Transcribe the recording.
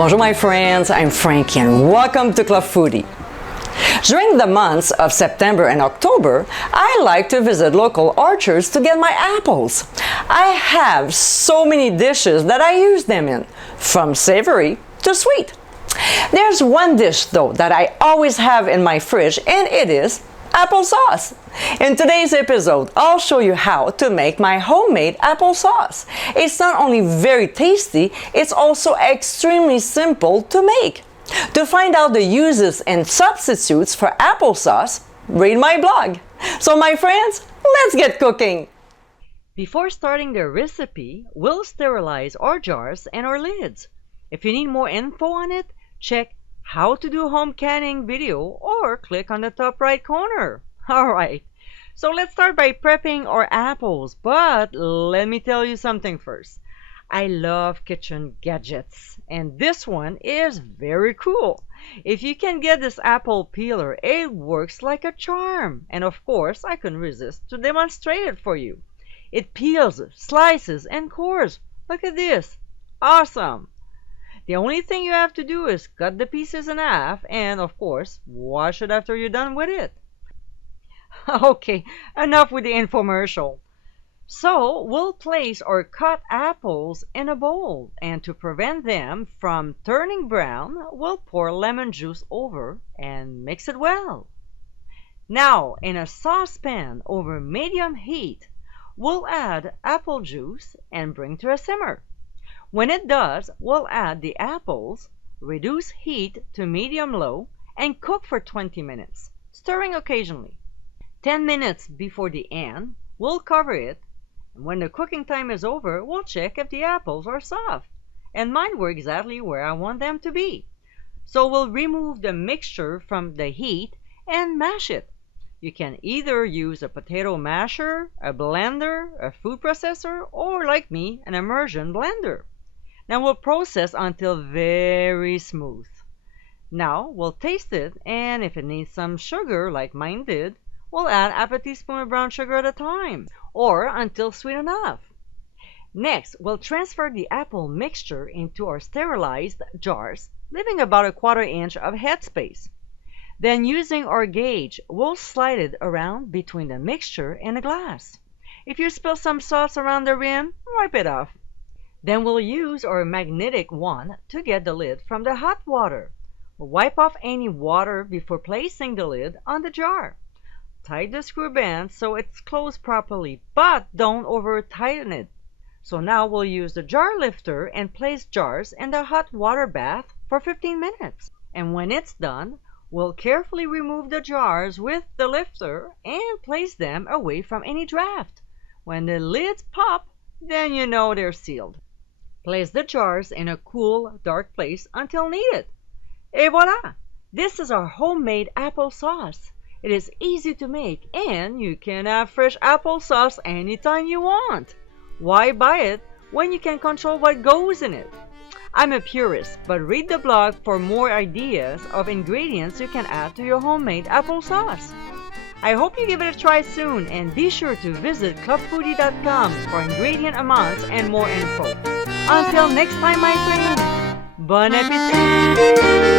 Bonjour my friends, I'm Frankie and welcome to Club Foodie. During the months of September and October, I like to visit local orchards to get my apples. I have so many dishes that I use them in, from savory to sweet. There's one dish though that I always have in my fridge, and it is applesauce. In today's episode, I'll show you how to make my homemade applesauce. It's not only very tasty, it's also extremely simple to make. To find out the uses and substitutes for applesauce, read my blog. So my friends, let's get cooking! Before starting the recipe, we'll sterilize our jars and our lids. If you need more info on it, check How to Do Home Canning video or click on the top right corner. Alright, so let's start by prepping our apples, but let me tell you something first. I love kitchen gadgets, and this one is very cool. If you can get this apple peeler, it works like a charm, and of course I couldn't resist to demonstrate it for you. It peels, slices, and cores. Look at this. Awesome! The only thing you have to do is cut the pieces in half and, of course, wash it after you're done with it. Okay, enough with the infomercial. So, we'll place our cut apples in a bowl, and to prevent them from turning brown, we'll pour lemon juice over and mix it well. Now, in a saucepan over medium heat, we'll add apple juice and bring to a simmer. When it does, we'll add the apples, reduce heat to medium-low, and cook for 20 minutes, stirring occasionally. 10 minutes before the end, we'll cover it, and when the cooking time is over, we'll check if the apples are soft. And mine were exactly where I want them to be. So we'll remove the mixture from the heat and mash it. You can either use a potato masher, a blender, a food processor, or like me, an immersion blender. Now we'll process until very smooth. Now we'll taste it, and if it needs some sugar like mine did, we'll add half a teaspoon of brown sugar at a time, or until sweet enough. Next, we'll transfer the apple mixture into our sterilized jars, leaving about a 1/4 inch of headspace. Then using our gauge, we'll slide it around between the mixture and the glass. If you spill some sauce around the rim, wipe it off. Then we'll use our magnetic wand to get the lid from the hot water. We'll wipe off any water before placing the lid on the jar. Tighten the screw band so it's closed properly, but don't over tighten it. So now we'll use the jar lifter and place jars in the hot water bath for 15 minutes. And when it's done, we'll carefully remove the jars with the lifter and place them away from any draft. When the lids pop, then you know they're sealed. Place the jars in a cool, dark place until needed. Et voila! This is our homemade applesauce. It is easy to make, and you can have fresh applesauce anytime you want. Why buy it when you can control what goes in it? I'm a purist, but read the blog for more ideas of ingredients you can add to your homemade applesauce. I hope you give it a try soon, and be sure to visit clubfoodie.com for ingredient amounts and more info. Until next time, my friends, bon appétit!